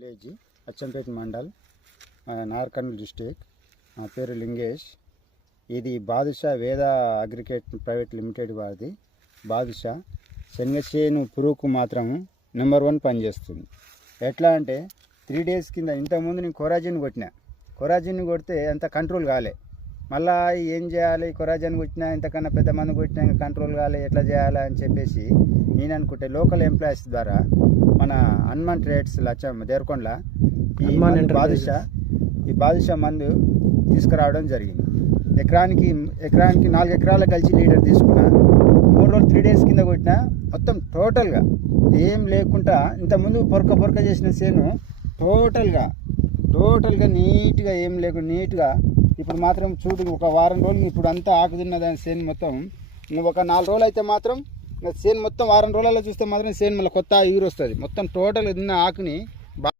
Village Achampet mandal Nagarkurnool district. నా పేరు లింగేష్. ఇది బాదుషా వేద అగ్రికేట్ ప్రైవేట్ లిమిటెడ్ వారిది. బాదుషా శనగచేను పురుగుకు మాత్రం నెంబర్ 1 పనిచేస్తుంది. ఎట్లా అంటే 3 days కింద ఇంతకుముందు నేను కొరాజిన్ కొడితే అంత కంట్రోల్ కాలే. మళ్ళీ ఏం చేయాలి, కొరాజిన్ కొట్టినా ఇంతకన్నా పెద్ద మంది కొట్టినా ఇంకా కంట్రోల్ కాలే, ఎట్లా చేయాలి అని చెప్పేసి నేను అనుకుంటే లోకల్ ఎంప్లాయీస్ ద్వారా మన హనుమాన్ ట్రేడ్స్ దేవరకొండల ఈ బాదుషా మందు తీసుకురావడం జరిగింది. ఎకరానికి 4 ఎకరాల కలిసి లీటర్ తీసుకున్నా. 3 రోజులు 3 days కింద కొట్టినా మొత్తం టోటల్గా ఏం లేకుండా ఇంతకుముందు పొరక చేసిన చేను టోటల్గా నీట్గా ఏం లేకుండా నీట్గా ఇప్పుడు మాత్రం చూడు ఒక వారం రోజులు ఇప్పుడు అంతా ఆకుతున్న దాని చేను మొత్తం. ఒక 4 రోజులు అయితే మాత్రం చేను మొత్తం వారం రోజులలో చూస్తే మాత్రం చేను మళ్ళీ కొత్త ఎగురు వస్తుంది. మొత్తం టోటల్ ఉన్న ఆకుని